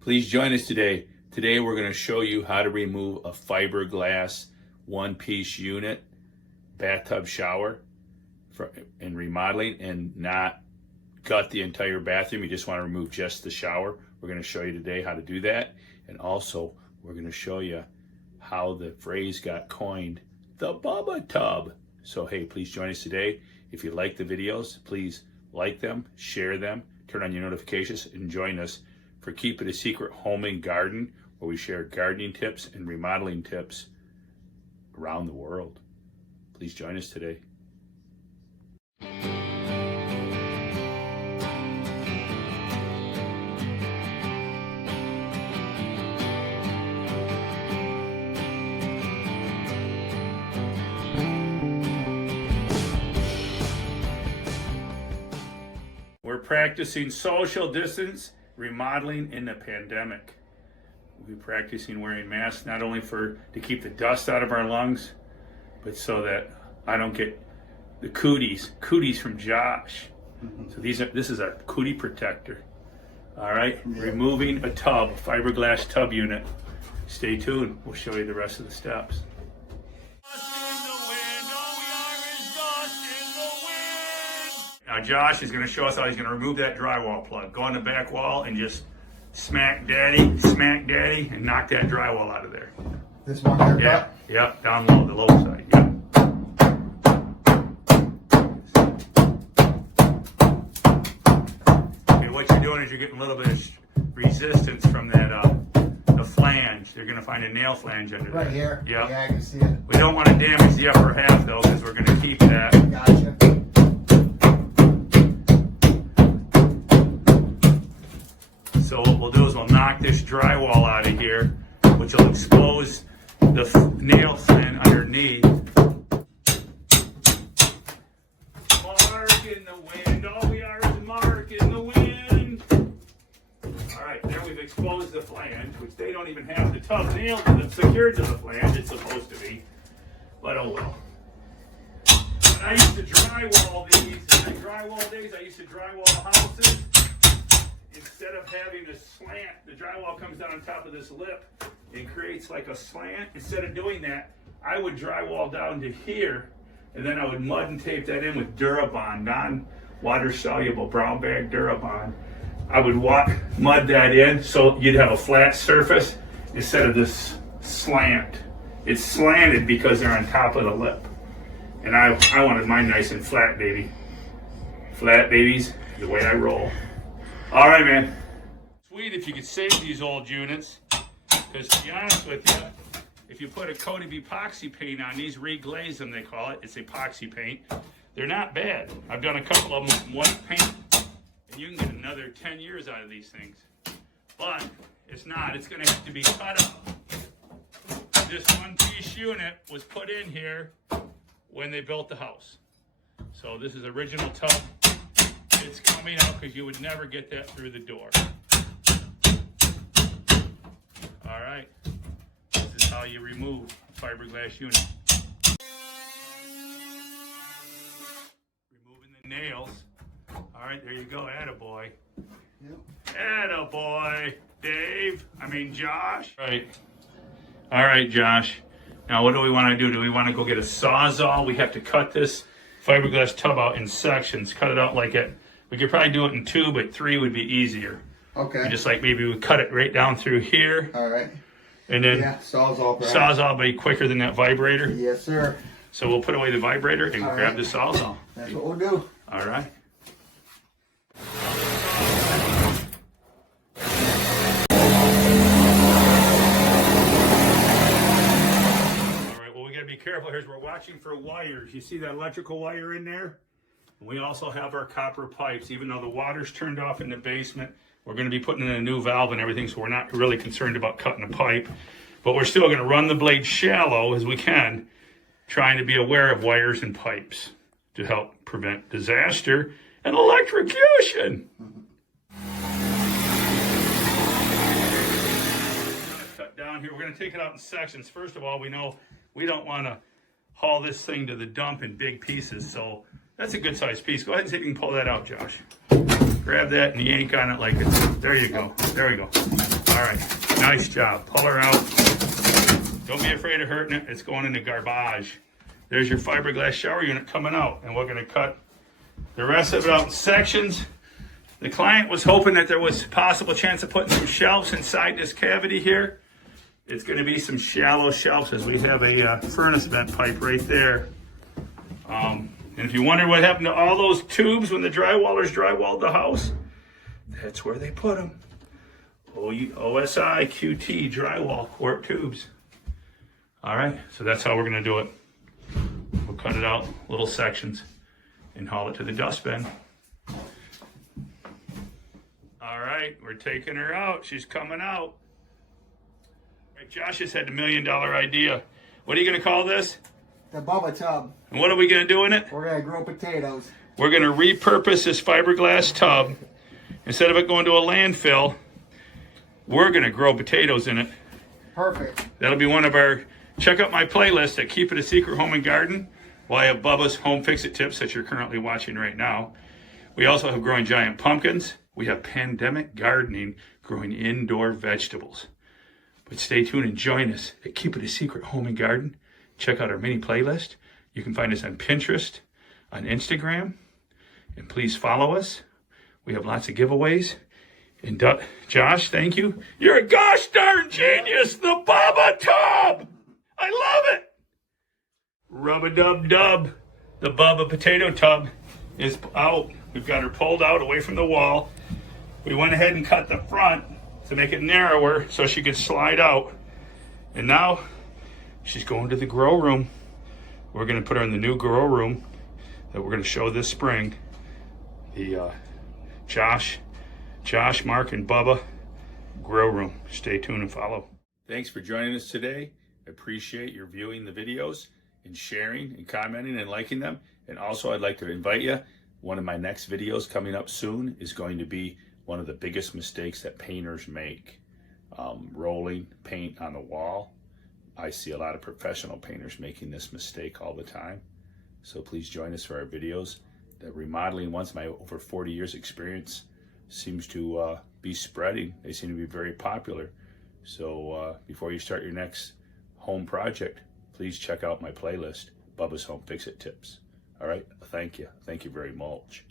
Please join us today. Today we're going to show you how to remove a fiberglass one-piece unit bathtub shower in remodeling and not gut the entire bathroom. You just want to remove just the shower. We're going to show you today how to do that. And also we're going to show you how the phrase got coined, the Bubba Tub. So hey, please join us today. If you like the videos, please like them, share them, turn on your notifications, and join us for Keep It a Secret Home and Garden, where we share gardening tips and remodeling tips around the world. Please join us today. We're practicing social distance remodeling in the pandemic. We're practicing wearing masks not only to keep the dust out of our lungs, but so that I don't get the cooties from Josh. So this is our cootie protector. All right, removing a tub, fiberglass tub unit. Stay tuned. We'll show you the rest of the steps. Now Josh is going to show us how he's going to remove that drywall plug. Go on the back wall and just smack daddy, and knock that drywall out of there. This one here? Yeah, down low, the low side, yeah. Okay, what you're doing is you're getting a little bit of resistance from that, the flange. You're going to find a nail flange under there. Right here? Yeah. Yeah, I can see it. We don't want to damage the upper half though, because we're going to keep that. Gotcha. So what we'll do is we'll knock this drywall out of here, which will expose the nail fin underneath. Mark in the wind, all we are is mark in the wind. All right, there we've exposed the flange, which they don't even have the tub nailed to them, secured to the flange. It's supposed to be, but oh well. And I used to drywall these, in the drywall days, I used to drywall houses. Instead of having a slant, the drywall comes down on top of this lip and creates like a slant. Instead of doing that, I would drywall down to here, and then I would mud and tape that in with Durabond, non-water soluble brown bag Durabond. I would mud that in so you'd have a flat surface instead of this slant. It's slanted because they're on top of the lip. And I wanted mine nice and flat, baby. Flat, babies, the way I roll. All right, man. Sweet if you could save these old units, because to be honest with you, if you put a coat of epoxy paint on these, reglaze them they call it, it's epoxy paint, they're not bad. I've done a couple of them with white paint, and you can get another 10 years out of these things. But it's not, it's gonna have to be cut up. This one-piece unit was put in here when they built the house. So this is original tub. It's coming out because you would never get that through the door. All right, this is how you remove a fiberglass unit. Removing the nails. All right, there you go, attaboy. Yep. Attaboy, Josh. All right, Josh. Now what do we want to do? Do we want to go get a Sawzall? We have to cut this fiberglass tub out in sections. Cut it out like it. We could probably do it in 2, but 3 would be easier. Okay. Just like maybe we cut it right down through here. All right. And then Sawzall. Sawzall be quicker than that vibrator. Yes, sir. So we'll put away the vibrator and grab the Sawzall. That's what we'll do. All right. Be careful here as we're watching for wires. You see that electrical wire in there? We also have our copper pipes. Even though the water's turned off in the basement, we're going to be putting in a new valve and everything, so we're not really concerned about cutting a pipe. But we're still going to run the blade shallow as we can, trying to be aware of wires and pipes to help prevent disaster and electrocution. Cut down here. We're going to take it out in sections. First of all, we know we don't want to haul this thing to the dump in big pieces, so that's a good sized piece. Go ahead and see if you can pull that out, Josh. Grab that and yank on it like it's, there you go. There we go. All All right, nice job. Pull her out. Don't be afraid of hurting it. It's going in the garbage. There's your fiberglass shower unit coming out, and we're gonna cut the rest of it out in sections. The client was hoping that there was a possible chance of putting some shelves inside this cavity here. It's gonna be some shallow shelves as we have a furnace vent pipe right there. And if you wonder what happened to all those tubes when the drywallers drywalled the house, that's where they put them. OSI QT drywall quart tubes. All right, so that's how we're gonna do it. We'll cut it out little sections and haul it to the dustbin. All right, we're taking her out. She's coming out. All right, Josh has had the $1 million idea. What are you gonna call this? The Bubba Tub. And what are we gonna do in it? We're gonna grow potatoes. We're gonna repurpose this fiberglass tub. Instead of it going to a landfill, we're gonna grow potatoes in it. Perfect. That'll be one of our, check out my playlist at Keep It a Secret Home and Garden. Well, I have Bubba's Home Fix-It tips that you're currently watching right now. We also have growing giant pumpkins. We have pandemic gardening, growing indoor vegetables. But stay tuned and join us at Keep It a Secret Home and Garden. Check out our mini playlist. You can find us on Pinterest, on Instagram, and please follow us. We have lots of giveaways. And Josh, thank you. You're a gosh darn genius, the Bubba Tub. I love it. Rub-a-dub-dub. The Bubba potato tub is out. We've got her pulled out away from the wall. We went ahead and cut the front to make it narrower so she could slide out. And now she's going to the grow room. We're going to put her in the new grow room that we're going to show this spring. The Josh, Mark, and Bubba grow room. Stay tuned and follow. Thanks for joining us today. I appreciate your viewing the videos and sharing and commenting and liking them. And also I'd like to invite you. One of my next videos coming up soon is going to be one of the biggest mistakes that painters make. Rolling paint on the wall. I see a lot of professional painters making this mistake all the time. So please join us for our videos. The remodeling ones, my over 40 years experience, seems to be spreading. They seem to be very popular. So before you start your next home project, please check out my playlist, Bubba's Home Fix-It Tips. All right, thank you. Thank you very much.